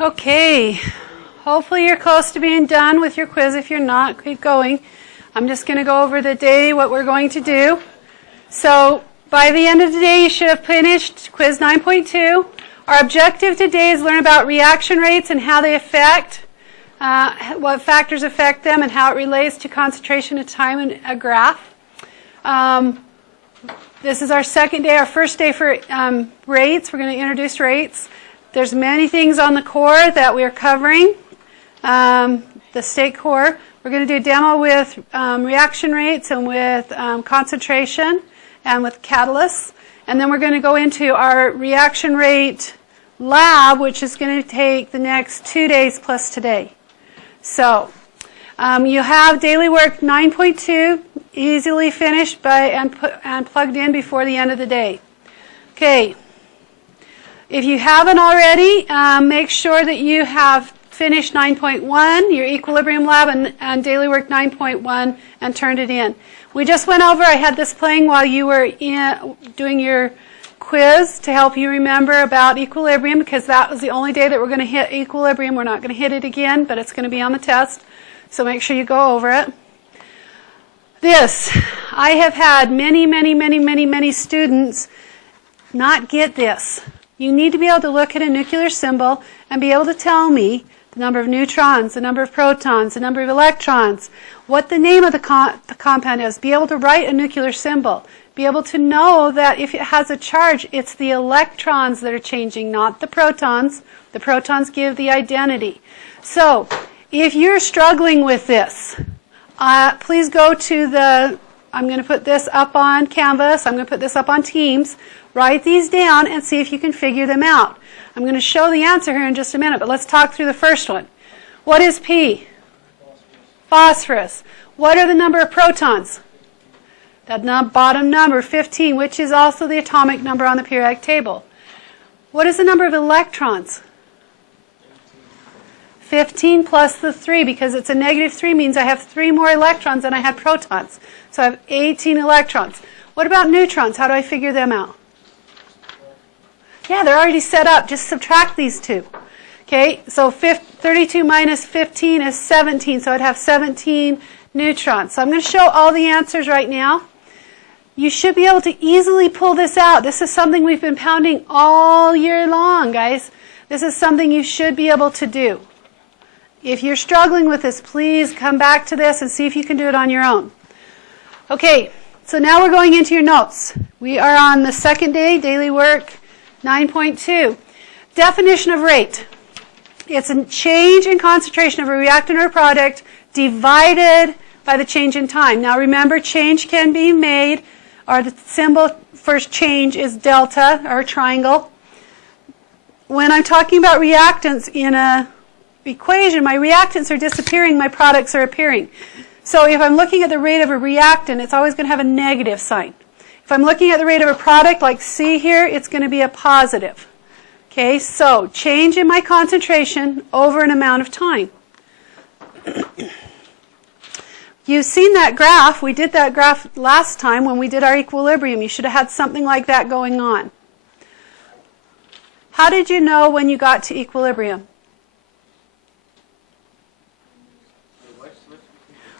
Okay, hopefully you're close to being done with your quiz. If you're not, keep going. I'm just going to go over the day, what we're going to do. So by the end of the day, you should have finished quiz 9.2. Our objective today is learn about reaction rates and how they affect, what factors affect them and how it relates to concentration of time in a graph. This is our second day, our first day for rates. We're going to introduce rates. There's many things on the core that we're covering, the state core. We're going to do a demo with reaction rates and with concentration and with catalysts. And then we're going to go into our reaction rate lab, which is going to take the next 2 days plus today. So you have daily work 9.2 easily finished and plugged in before the end of the day. Okay. If you haven't already, make sure that you have finished 9.1, your equilibrium lab, and daily work 9.1, and turned it in. We just went over, I had this playing while you were doing your quiz to help you remember about equilibrium, because that was the only day that we're going to hit equilibrium. We're not going to hit it again, but it's going to be on the test, so make sure you go over it. This, I have had many students not get this. You need to be able to look at a nuclear symbol and be able to tell me the number of neutrons, the number of protons, the number of electrons, what the name of the compound is, be able to write a nuclear symbol, be able to know that if it has a charge, it's the electrons that are changing, not the protons. The protons give the identity. So, if you're struggling with this, please go to I'm going to put this up on Canvas, I'm going to put this up on Teams. Write these down and see if you can figure them out. I'm going to show the answer here in just a minute, but let's talk through the first one. What is P? Phosphorus. What are the number of protons? That bottom number, 15, which is also the atomic number on the periodic table. What is the number of electrons? 15 plus the 3, because it's a negative 3 means I have 3 more electrons than I had protons. So I have 18 electrons. What about neutrons? How do I figure them out? Yeah, they're already set up. Just subtract these two. Okay, so 32 minus 15 is 17, so I'd have 17 neutrons. So I'm going to show all the answers right now. You should be able to easily pull this out. This is something we've been pounding all year long, guys. This is something you should be able to do. If you're struggling with this, please come back to this and see if you can do it on your own. Okay, so now we're going into your notes. We are on the second day, daily work 9.2. Definition of rate. It's a change in concentration of a reactant or a product divided by the change in time. Now remember, change can be made, or the symbol for change is delta, or triangle. When I'm talking about reactants in a equation, my reactants are disappearing, my products are appearing. So if I'm looking at the rate of a reactant, it's always going to have a negative sign. If I'm looking at the rate of a product, like C here, it's going to be a positive. Okay, so change in my concentration over an amount of time. You've seen that graph. We did that graph last time when we did our equilibrium. You should have had something like that going on. How did you know when you got to equilibrium?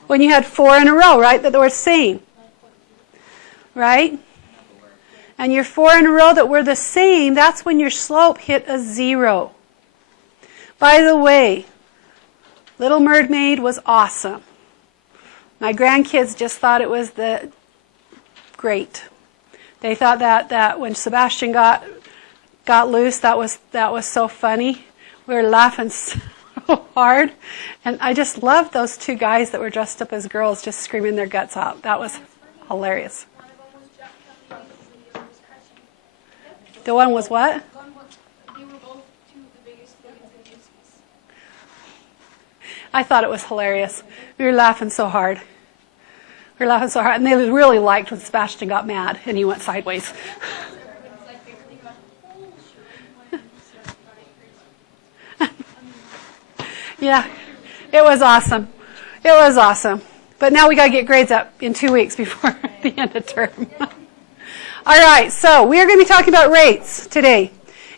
When you had 4 in a row, right, that were the same. Right? And your 4 in a row that were the same, that's when your slope hit a 0. By the way, Little Mermaid was awesome. My grandkids just thought it was great. They thought that when Sebastian got loose, that was so funny. We were laughing so hard. And I just loved those 2 guys that were dressed up as girls just screaming their guts out. That was hilarious. The one was what? They were both 2 of the biggest villains in the species. I thought it was hilarious. We were laughing so hard. And they really liked when Sebastian got mad and he went sideways. Yeah, it was awesome. It was awesome. But now we got to get grades up in 2 weeks before the end of term. All right, so we are going to be talking about rates today.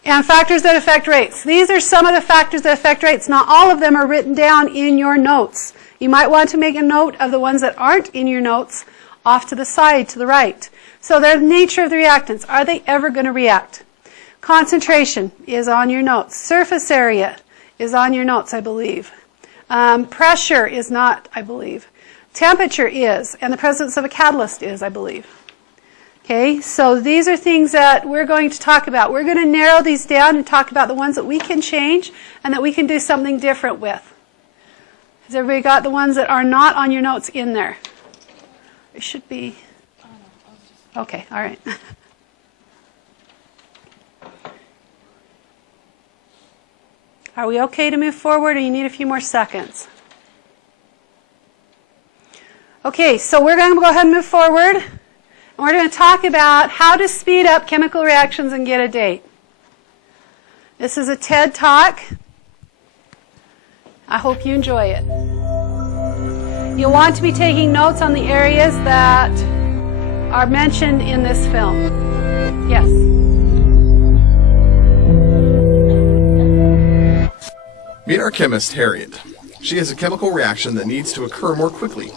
And factors that affect rates. These are some of the factors that affect rates. Not all of them are written down in your notes. You might want to make a note of the ones that aren't in your notes off to the side, to the right. So the nature of the reactants. Are they ever going to react? Concentration is on your notes. Surface area is on your notes, I believe. Pressure is not, I believe. Temperature is, and the presence of a catalyst is, I believe. Okay, so these are things that we're going to talk about. We're going to narrow these down and talk about the ones that we can change and that we can do something different with. Has everybody got the ones that are not on your notes in there? It should be. Okay, all right. Are we okay to move forward, or you need a few more seconds? Okay, so we're going to go ahead and move forward. And we're going to talk about how to speed up chemical reactions and get a date. This is a TED Talk. I hope you enjoy it. You'll want to be taking notes on the areas that are mentioned in this film. Yes? Meet our chemist, Harriet. She has a chemical reaction that needs to occur more quickly.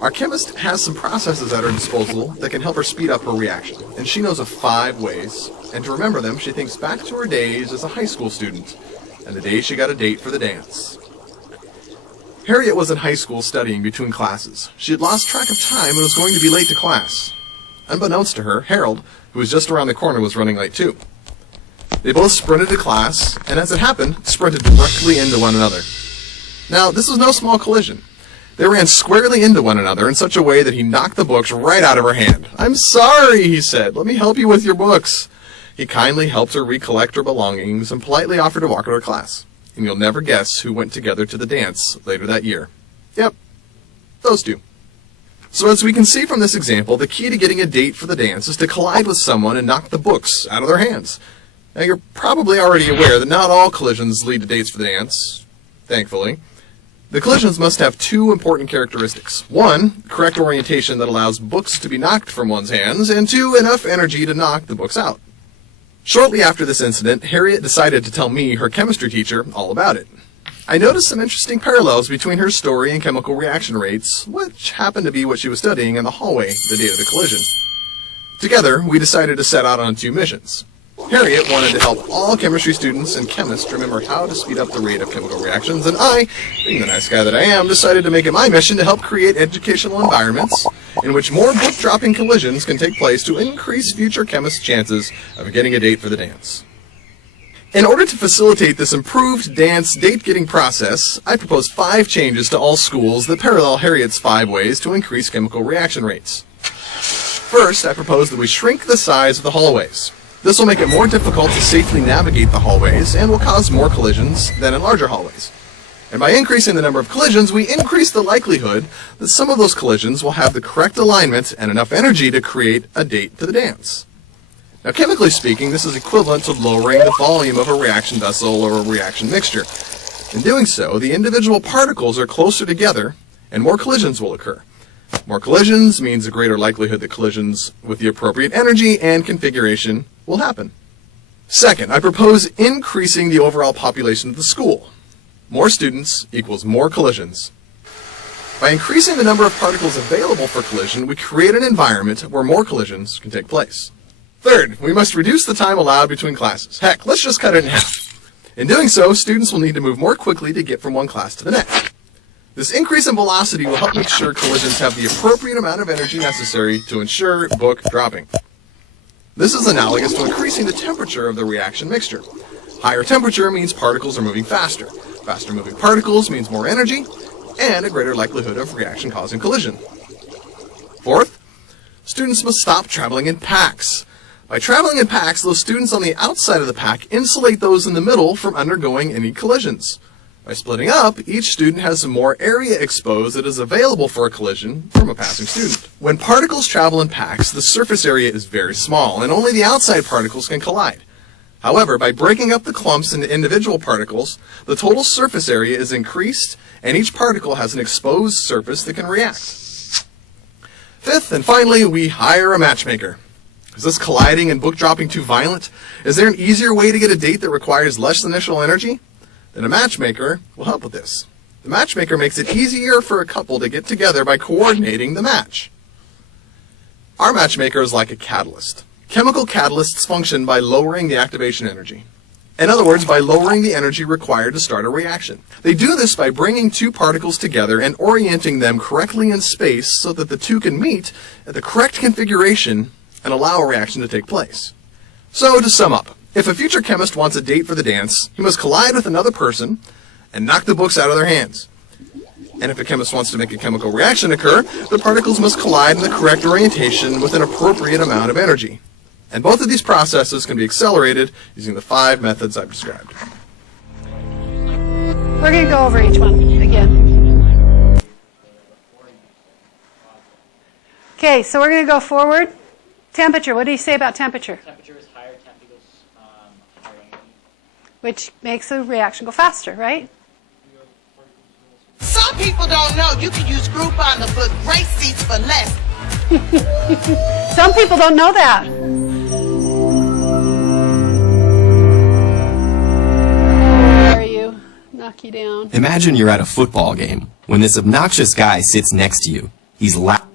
Our chemist has some processes at her disposal that can help her speed up her reaction, and she knows of 5 ways. And to remember them, she thinks back to her days as a high school student, and the day she got a date for the dance. Harriet was in high school studying between classes. She had lost track of time and was going to be late to class. Unbeknownst to her, Harold, who was just around the corner, was running late too. They both sprinted to class, and as it happened, sprinted directly into one another. Now, this was no small collision. They ran squarely into one another in such a way that he knocked the books right out of her hand. "I'm sorry," he said. "Let me help you with your books." He kindly helped her recollect her belongings and politely offered to walk her to class. And you'll never guess who went together to the dance later that year. Yep, those two. So as we can see from this example, the key to getting a date for the dance is to collide with someone and knock the books out of their hands. Now, you're probably already aware that not all collisions lead to dates for the dance, thankfully. The collisions must have 2 important characteristics. 1, correct orientation that allows books to be knocked from one's hands, and 2, enough energy to knock the books out. Shortly after this incident, Harriet decided to tell me, her chemistry teacher, all about it. I noticed some interesting parallels between her story and chemical reaction rates, which happened to be what she was studying in the hallway the day of the collision. Together, we decided to set out on 2 missions. Harriet wanted to help all chemistry students and chemists remember how to speed up the rate of chemical reactions, and I, being the nice guy that I am, decided to make it my mission to help create educational environments in which more book-dropping collisions can take place to increase future chemists' chances of getting a date for the dance. In order to facilitate this improved dance date-getting process, I proposed 5 changes to all schools that parallel Harriet's 5 ways to increase chemical reaction rates. First, I proposed that we shrink the size of the hallways. This will make it more difficult to safely navigate the hallways and will cause more collisions than in larger hallways. And by increasing the number of collisions, we increase the likelihood that some of those collisions will have the correct alignment and enough energy to create a date to the dance. Now, chemically speaking, this is equivalent to lowering the volume of a reaction vessel or a reaction mixture. In doing so, the individual particles are closer together and more collisions will occur. More collisions means a greater likelihood that collisions with the appropriate energy and configuration will happen. Second, I propose increasing the overall population of the school. More students equals more collisions. By increasing the number of particles available for collision, we create an environment where more collisions can take place. Third, we must reduce the time allowed between classes. Heck, let's just cut it in half. In doing so, students will need to move more quickly to get from one class to the next. This increase in velocity will help make sure collisions have the appropriate amount of energy necessary to ensure book dropping. This is analogous to increasing the temperature of the reaction mixture. Higher temperature means particles are moving faster. Faster moving particles means more energy and a greater likelihood of reaction causing collision. Fourth, students must stop traveling in packs. By traveling in packs, those students on the outside of the pack insulate those in the middle from undergoing any collisions. By splitting up, each student has more area exposed that is available for a collision from a passing student. When particles travel in packs, the surface area is very small, and only the outside particles can collide. However, by breaking up the clumps into individual particles, the total surface area is increased, and each particle has an exposed surface that can react. Fifth, and finally, we hire a matchmaker. Is this colliding and book dropping too violent? Is there an easier way to get a date that requires less initial energy? Then a matchmaker will help with this. The matchmaker makes it easier for a couple to get together by coordinating the match. Our matchmaker is like a catalyst. Chemical catalysts function by lowering the activation energy. In other words, by lowering the energy required to start a reaction. They do this by bringing two particles together and orienting them correctly in space so that the two can meet at the correct configuration and allow a reaction to take place. So, to sum up, if a future chemist wants a date for the dance, he must collide with another person and knock the books out of their hands. And if a chemist wants to make a chemical reaction occur, the particles must collide in the correct orientation with an appropriate amount of energy. And both of these processes can be accelerated using the 5 methods I've described. We're going to go over each one again. Okay, so we're going to go forward. Temperature, what do you say about temperature? Temperature is higher, temperature goes higher energy. Which makes the reaction go faster, right? Some people don't know you can use Groupon to book great seats for less. Some people don't know that. Where are you? Knock you down. Imagine you're at a football game when this obnoxious guy sits next to you. He's loud.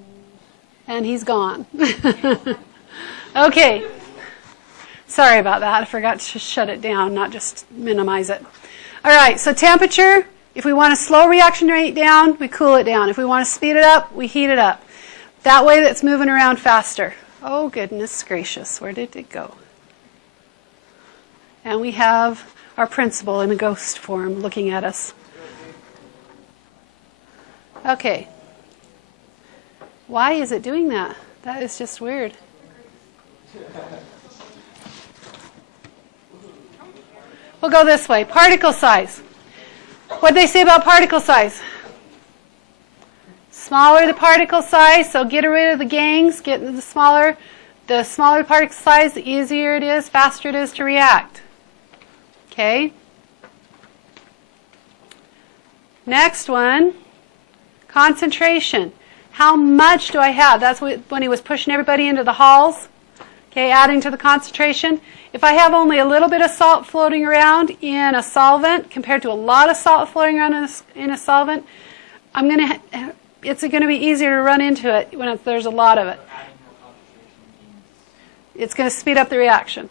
And he's gone. Okay. Sorry about that. I forgot to shut it down, not just minimize it. All right, so temperature, if we want to slow reaction rate down, we cool it down. If we want to speed it up, we heat it up. That way that's moving around faster. Oh, goodness gracious, where did it go? And we have our principal in a ghost form looking at us. Okay. Why is it doing that? That is just weird. We'll go this way. Particle size. What did they say about particle size? Smaller the particle size, so get rid of the gangs, get the smaller the particle size, the easier it is, faster it is to react. Okay? Next one, concentration. How much do I have? That's when he was pushing everybody into the halls. Okay, adding to the concentration. If I have only a little bit of salt floating around in a solvent compared to a lot of salt floating around in a solvent, it's going to be easier to run into it when there's a lot of it. It's going to speed up the reaction.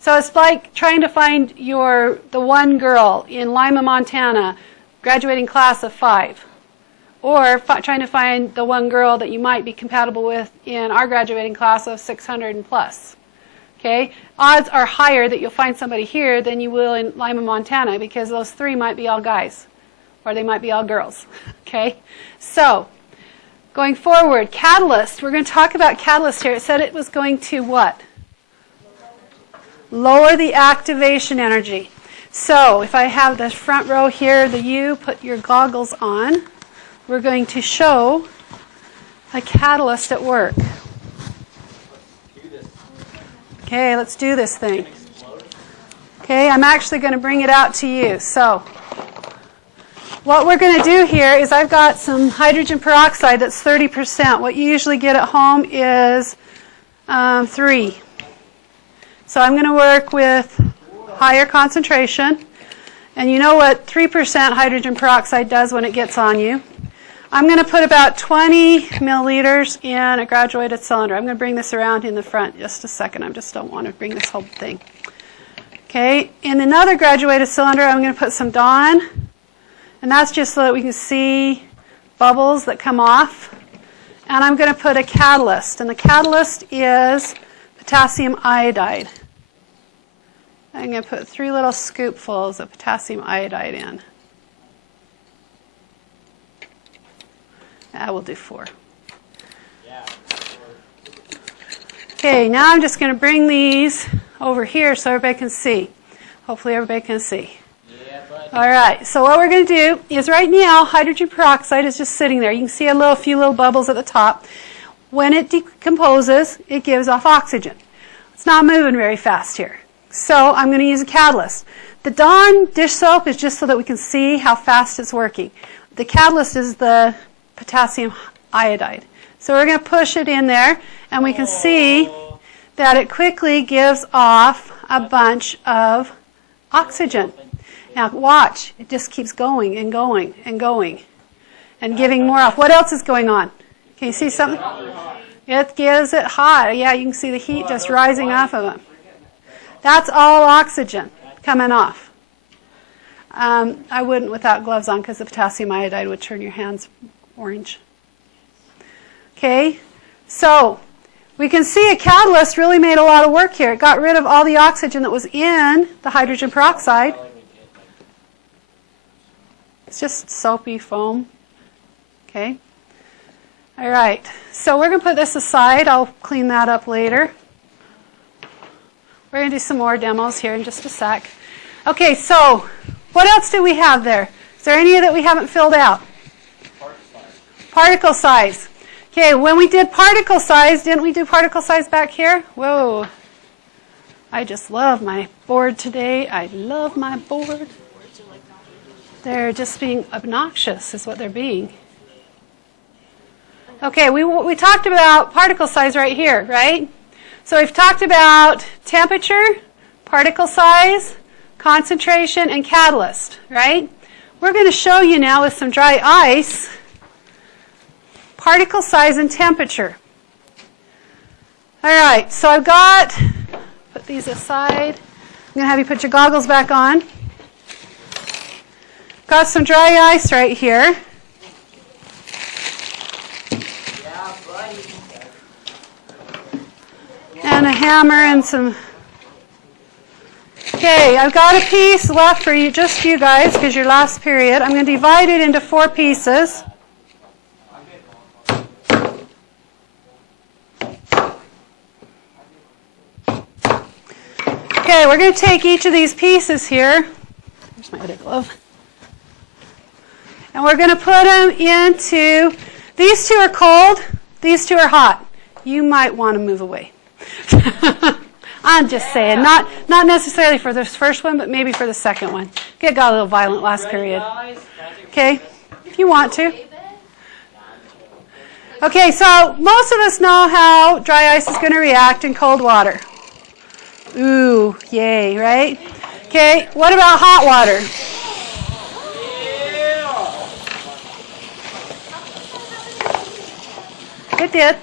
So it's like trying to find the one girl in Lima, Montana, graduating class of 5. Or trying to find the one girl that you might be compatible with in our graduating class of 600 and plus. Okay? Odds are higher that you'll find somebody here than you will in Lima, Montana, because those 3 might be all guys. Or they might be all girls. Okay? So, going forward, catalyst. We're going to talk about catalyst here. It said it was going to what? Lower the activation energy. So, if I have the front row here, put your goggles on. We're going to show a catalyst at work. Okay, let's do this thing. Okay, I'm actually going to bring it out to you. So, what we're going to do here is I've got some hydrogen peroxide that's 30%. What you usually get at home is 3. So I'm going to work with higher concentration. And you know what 3% hydrogen peroxide does when it gets on you. I'm going to put about 20 milliliters in a graduated cylinder. I'm going to bring this around in the front just a second. I just don't want to bring this whole thing. Okay, in another graduated cylinder, I'm going to put some Dawn. And that's just so that we can see bubbles that come off. And I'm going to put a catalyst. And the catalyst is potassium iodide. I'm going to put 3 little scoopfuls of potassium iodide in. We'll do 4. Okay, now I'm just going to bring these over here so everybody can see. Hopefully everybody can see. All right, so what we're going to do is right now hydrogen peroxide is just sitting there. You can see a few little bubbles at the top. When it decomposes, it gives off oxygen. It's not moving very fast here. So I'm going to use a catalyst. The Dawn dish soap is just so that we can see how fast it's working. The catalyst is the potassium iodide. So we're going to push it in there, and we can see that it quickly gives off a bunch of oxygen. Now watch, it just keeps going and going and going and giving more off. What else is going on? Can you see something? It gives it hot. Yeah, you can see the heat just rising off of it. That's all oxygen coming off. I wouldn't without gloves on because the potassium iodide would turn your hands orange. Okay, so we can see a catalyst really made a lot of work here. It got rid of all the oxygen that was in the hydrogen peroxide. It's just soapy foam. Okay. All right, so we're going to put this aside. I'll clean that up later. We're going to do some more demos here in just a sec. Okay, so what else do we have there? Is there any that we haven't filled out? Particle size. Okay, when we did particle size, didn't we do particle size back here? Whoa. I just love my board today. I love my board. They're just being obnoxious is what they're being. Okay, we talked about particle size right here, right? So we've talked about temperature, particle size, concentration, and catalyst, right? We're going to show you now with some dry ice particle size and temperature. All right, so I've got, put these aside. I'm going to have you put your goggles back on. Got some dry ice right here. And a hammer and some. Okay, I've got a piece left for you, just you guys, because your last period. I'm going to divide it into 4 pieces. Okay, we're going to take each of these pieces here. Here's my other glove. And we're going to put them into, these 2 are cold, these 2 are hot. You might want to move away. I'm just saying, not necessarily for this first one, but maybe for the second one. It got a little violent last period. Okay, if you want to. Okay, so most of us know how dry ice is going to react in cold water. Ooh, yay, right? Okay, what about hot water? It did.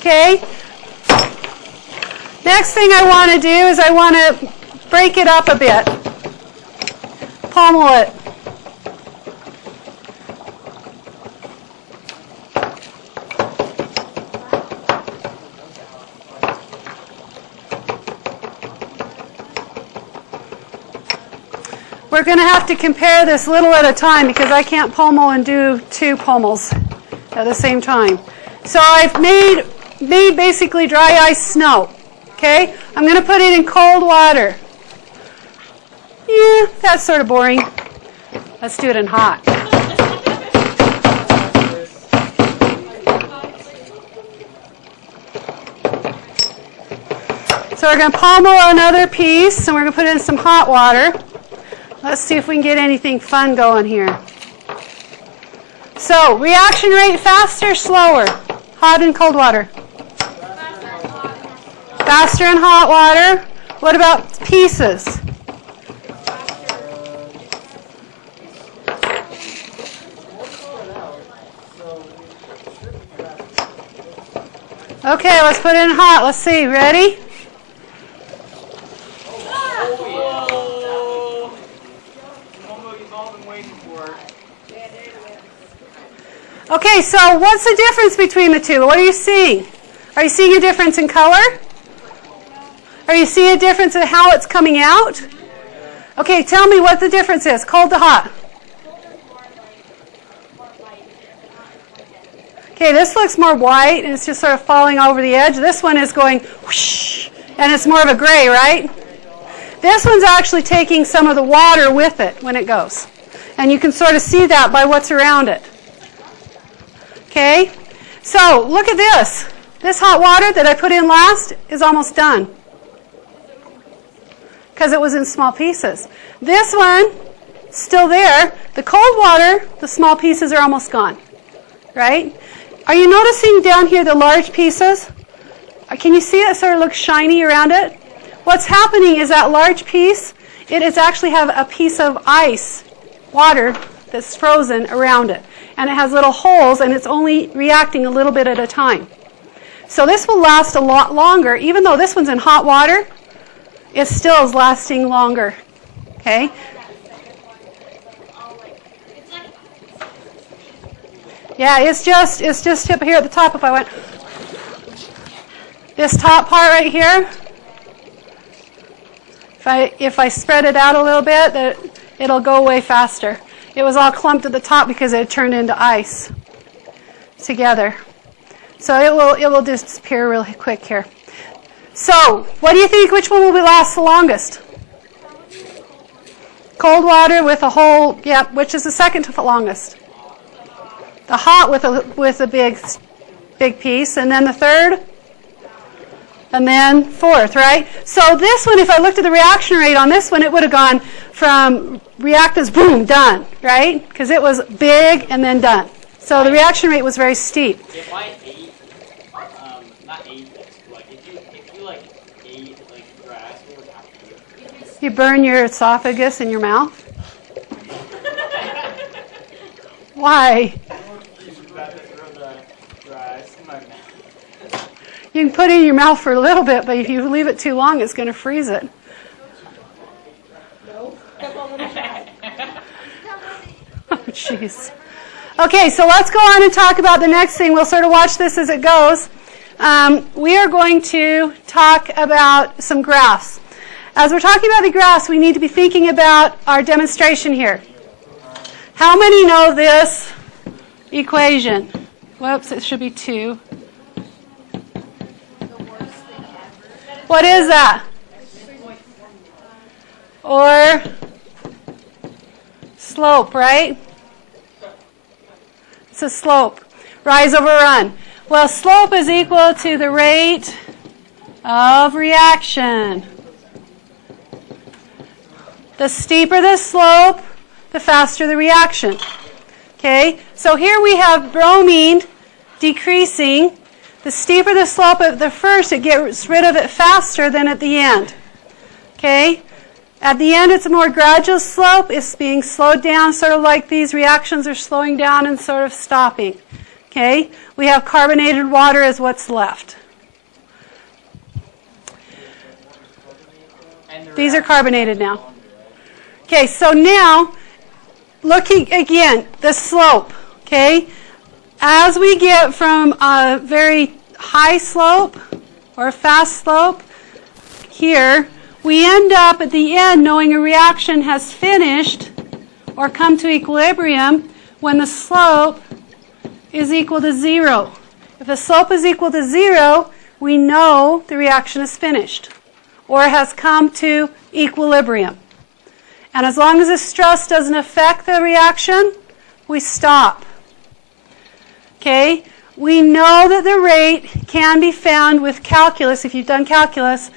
Okay. Next thing I want to do is I want to break it up a bit. Pommel it. We're going to have to compare this little at a time because I can't pommel and do 2 pommels at the same time. So I've made basically dry ice snow. Okay? I'm going to put it in cold water. Yeah, that's sort of boring. Let's do it in hot. So we're going to pommel another piece and we're going to put it in some hot water. Let's see if we can get anything fun going here. So, reaction rate faster, slower? Hot and cold water? Faster in hot water. What about pieces? Okay, let's put it in hot. Let's see. Ready? Okay, so what's the difference between the 2? What are you seeing? Are you seeing a difference in color? Are you seeing a difference in how it's coming out? Okay, tell me what the difference is, cold to hot. Okay, this looks more white and it's just sort of falling over the edge. This one is going whoosh, and it's more of a gray, right? This one's actually taking some of the water with it when it goes. And you can sort of see that by what's around it. Okay, so look at this. This hot water that I put in last is almost done because it was in small pieces. This one, still there. The cold water, the small pieces are almost gone, right? Are you noticing down here the large pieces? Can you see it sort of looks shiny around it? What's happening is that large piece, it is actually have a piece of ice, water, that's frozen around it. And it has little holes, and it's only reacting a little bit at a time. So this will last a lot longer. Even though this one's in hot water, it still is lasting longer. Okay? Yeah, it's just up here at the top. If I went this top part right here, if I spread it out a little bit, it'll go away faster. It was all clumped at the top because it had turned into ice together. So it will disappear really quick here. So, what do you think? Which one will last the longest? Cold water with a hole. Yep. Which is the second to the longest? The hot with a big piece, and then the third, and then fourth, right? So this one, if I looked at the reaction rate on this one, it would have gone from reactants, boom, done, right? Because it was big and then done. So the reaction rate was very steep. If I ate, not ate this, but if you ate grass, what would happen to you? You burn your esophagus and your mouth. Why? You can put it in your mouth for a little bit, but if you leave it too long, it's going to freeze it. Oh, jeez. Okay, so let's go on and talk about the next thing. We'll sort of watch this as it goes. We are going to talk about some graphs. As we're talking about the graphs, we need to be thinking about our demonstration here. How many know this equation? Whoops, it should be 2. What is that? Or slope, right? It's a slope. Rise over run. Well, slope is equal to the rate of reaction. The steeper the slope, the faster the reaction. Okay? So here we have bromine decreasing. The steeper the slope at the first, it gets rid of it faster than at the end. Okay? At the end, it's a more gradual slope. It's being slowed down, sort of like these reactions are slowing down and sort of stopping. Okay? We have carbonated water as what's left. These are carbonated now. Okay, so now, looking again, the slope. Okay? As we get from a very high slope or a fast slope here, we end up at the end knowing a reaction has finished or come to equilibrium when the slope is equal to 0. If the slope is equal to 0, we know the reaction is finished or has come to equilibrium. And as long as the stress doesn't affect the reaction, we stop. Okay? We know that the rate can be found with calculus, if you've done calculus,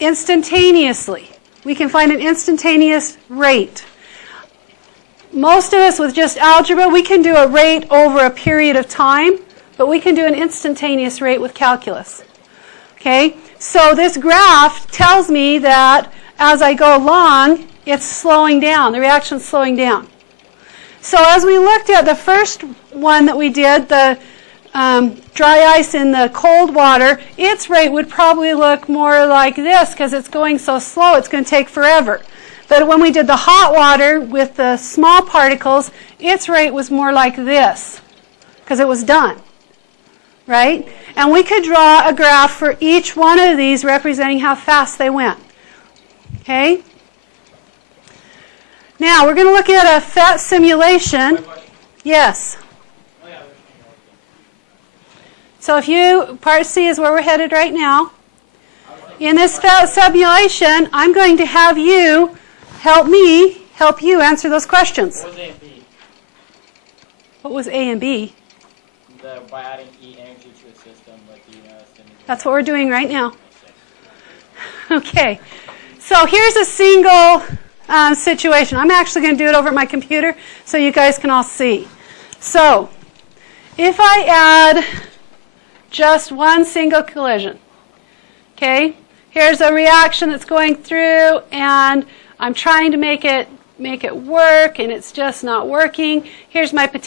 instantaneously. We can find an instantaneous rate. Most of us with just algebra, we can do a rate over a period of time, but we can do an instantaneous rate with calculus. Okay? So this graph tells me that as I go along, it's slowing down. The reaction's slowing down. So as we looked at the first one that we did, the dry ice in the cold water, its rate would probably look more like this because it's going so slow, it's going to take forever. But when we did the hot water with the small particles, its rate was more like this because it was done. Right? And we could draw a graph for each one of these representing how fast they went. Okay? Now, we're going to look at a PhET simulation. Yes. So if you, part C is where we're headed right now. In this PhET simulation, I'm going to have you help you answer those questions. What was A and B? What was A and B? By adding E energy to a system, That's what we're doing right now. Okay. So here's a single situation. I'm actually going to do it over at my computer so you guys can all see. So If I add just one single collision, okay, here's a reaction that's going through, and I'm trying to make it work, and it's just not working. Here's my potential.